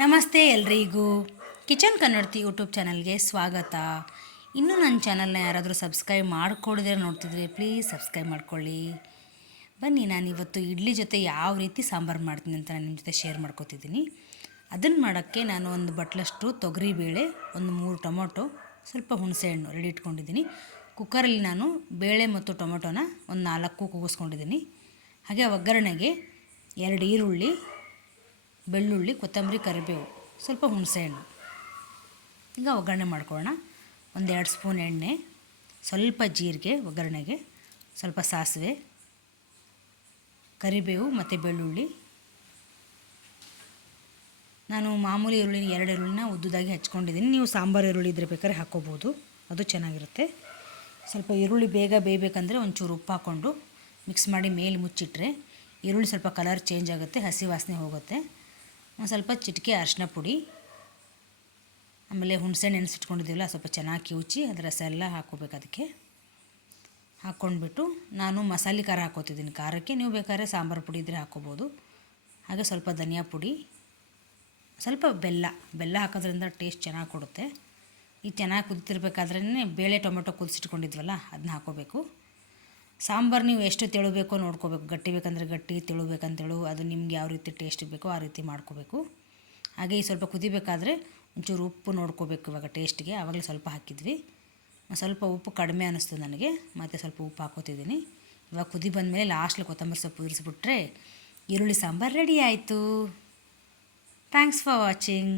ನಮಸ್ತೆ ಎಲ್ರಿಗೂ. ಕಿಚನ್ ಕನ್ನಡತಿ ಯೂಟ್ಯೂಬ್ ಚಾನಲ್ಗೆ ಸ್ವಾಗತ. ಇನ್ನೂ ನನ್ನ ಚಾನಲ್ನ ಯಾರಾದರೂ ಸಬ್ಸ್ಕ್ರೈಬ್ ಮಾಡಿಕೊಡಿದ್ರೆ ನೋಡ್ತಿದ್ರೆ ಪ್ಲೀಸ್ ಸಬ್ಸ್ಕ್ರೈಬ್ ಮಾಡ್ಕೊಳ್ಳಿ. ಬನ್ನಿ, ನಾನು ಇವತ್ತು ಇಡ್ಲಿ ಜೊತೆ ಯಾವ ರೀತಿ ಸಾಂಬಾರು ಮಾಡ್ತೀನಿ ಅಂತ ನಾನು ನಿಮ್ಮ ಜೊತೆ ಶೇರ್ ಮಾಡ್ಕೋತಿದ್ದೀನಿ. ಅದನ್ನು ಮಾಡೋಕ್ಕೆ ನಾನು ಒಂದು ಬಟ್ಲಷ್ಟು ತೊಗರಿಬೇಳೆ, ಒಂದು ಮೂರು ಟೊಮೊಟೊ, ಸ್ವಲ್ಪ ಹುಣಸೆಹಣ್ಣು ರೆಡಿ ಇಟ್ಕೊಂಡಿದ್ದೀನಿ. ಕುಕ್ಕರಲ್ಲಿ ನಾನು ಬೇಳೆ ಮತ್ತು ಟೊಮೊಟೊನ ಒಂದು ನಾಲ್ಕು ಕೂಗಿಸ್ಕೊಂಡಿದ್ದೀನಿ. ಹಾಗೆ ಒಗ್ಗರಣೆಗೆ ಎರಡು ಈರುಳ್ಳಿ ಬೆಳ್ಳುಳ್ಳಿ, ಕೊತ್ತಂಬರಿ, ಕರಿಬೇವು, ಸ್ವಲ್ಪ ಹುಣಸೆಹಣ್ಣು. ಈಗ ಒಗ್ಗರಣೆ ಮಾಡ್ಕೊಳ್ಳೋಣ. ಒಂದೆರಡು ಸ್ಪೂನ್ ಎಣ್ಣೆ, ಸ್ವಲ್ಪ ಜೀರಿಗೆ ಒಗ್ಗರಣೆಗೆ, ಸ್ವಲ್ಪ ಸಾಸಿವೆ, ಕರಿಬೇವು ಮತ್ತು ಬೆಳ್ಳುಳ್ಳಿ. ನಾನು ಮಾಮೂಲಿ ಈರುಳ್ಳಿನ ಎರಡು ಈರುಳ್ಳಿನ ಉದ್ದುದಾಗಿ ಹಚ್ಕೊಂಡಿದ್ದೀನಿ. ನೀವು ಸಾಂಬಾರು ಈರುಳ್ಳಿ ಇದ್ರೆ ಬೇಕಾದ್ರೆ ಹಾಕ್ಕೋಬೋದು. ಅದು ಚೆನ್ನಾಗಿರುತ್ತೆ. ಸ್ವಲ್ಪ ಈರುಳ್ಳಿ ಬೇಗ ಬೇಯಬೇಕಂದ್ರೆ ಒಂಚೂರು ಉಪ್ಪು ಹಾಕ್ಕೊಂಡು ಮಿಕ್ಸ್ ಮಾಡಿ ಮೇಲೆ ಮುಚ್ಚಿಟ್ರೆ ಈರುಳ್ಳಿ ಸ್ವಲ್ಪ ಕಲರ್ ಚೇಂಜ್ ಆಗುತ್ತೆ, ಹಸಿ ವಾಸನೆ ಹೋಗುತ್ತೆ. ಒಂದು ಸ್ವಲ್ಪ ಚಿಟಿಕೆ ಅರಿಶಿನ ಪುಡಿ, ಆಮೇಲೆ ಹುಣಸೆ ನೆನೆಸಿಟ್ಕೊಂಡಿದ್ದೀವಲ್ಲ, ಸ್ವಲ್ಪ ಚೆನ್ನಾಗಿ ಕಿವುಚಿ ಅದರ ರಸ ಎಲ್ಲ ಹಾಕೋಬೇಕು ಅದಕ್ಕೆ. ಹಾಕ್ಕೊಂಡ್ಬಿಟ್ಟು ನಾನು ಮಸಾಲೆ ಖಾರ ಹಾಕೋತಿದ್ದೀನಿ ಖಾರಕ್ಕೆ ನೀವು ಬೇಕಾದ್ರೆ ಸಾಂಬಾರು ಪುಡಿ ಇದ್ದರೆ ಹಾಕ್ಕೋಬೋದು. ಹಾಗೆ ಸ್ವಲ್ಪ ಧನಿಯಾ ಪುಡಿ, ಸ್ವಲ್ಪ ಬೆಲ್ಲ. ಬೆಲ್ಲ ಹಾಕೋದ್ರಿಂದ ಟೇಸ್ಟ್ ಚೆನ್ನಾಗಿ ಕೊಡುತ್ತೆ. ಈ ಚೆನ್ನಾಗಿ ಕುದಿತಿರ್ಬೇಕಾದ್ರೇ ಬೇಳೆ ಟೊಮೆಟೊ ಕುದಿಸಿಟ್ಕೊಂಡಿದ್ವಲ್ಲ ಅದನ್ನ ಹಾಕ್ಕೋಬೇಕು. ಸಾಂಬಾರು ನೀವು ಎಷ್ಟು ತೆಳುಬೇಕೋ ನೋಡ್ಕೋಬೇಕು. ಗಟ್ಟಿ ಬೇಕಂದರೆ ಗಟ್ಟಿ ತೆಳು ಬೇಕಂತೇಳು ಅದು ನಿಮ್ಗೆ ಯಾವ ರೀತಿ ಟೇಸ್ಟ್ ಬೇಕೋ ಆ ರೀತಿ ಮಾಡ್ಕೋಬೇಕು. ಹಾಗೆ ಈ ಸ್ವಲ್ಪ ಕುದಿಬೇಕಾದ್ರೆ ಒಂಚೂರು ಉಪ್ಪು ನೋಡ್ಕೋಬೇಕು ಇವಾಗ ಟೇಸ್ಟ್ಗೆ ಆವಾಗಲೇ ಸ್ವಲ್ಪ ಹಾಕಿದ್ವಿ. ಸ್ವಲ್ಪ ಉಪ್ಪು ಕಡಿಮೆ ಅನ್ನಿಸ್ತು ನನಗೆ. ಮತ್ತು ಸ್ವಲ್ಪ ಉಪ್ಪು ಹಾಕೋತಿದ್ದೀನಿ. ಇವಾಗ ಕುದಿ ಬಂದಮೇಲೆ ಲಾಸ್ಟ್ಲಿ ಕೊತ್ತಂಬರಿ ಸೊಪ್ಪು ಉದುರಿಸ್ಬಿಟ್ರೆ ಈರುಳ್ಳಿ ಸಾಂಬಾರು ರೆಡಿ ಆಯಿತು. Thanks for watching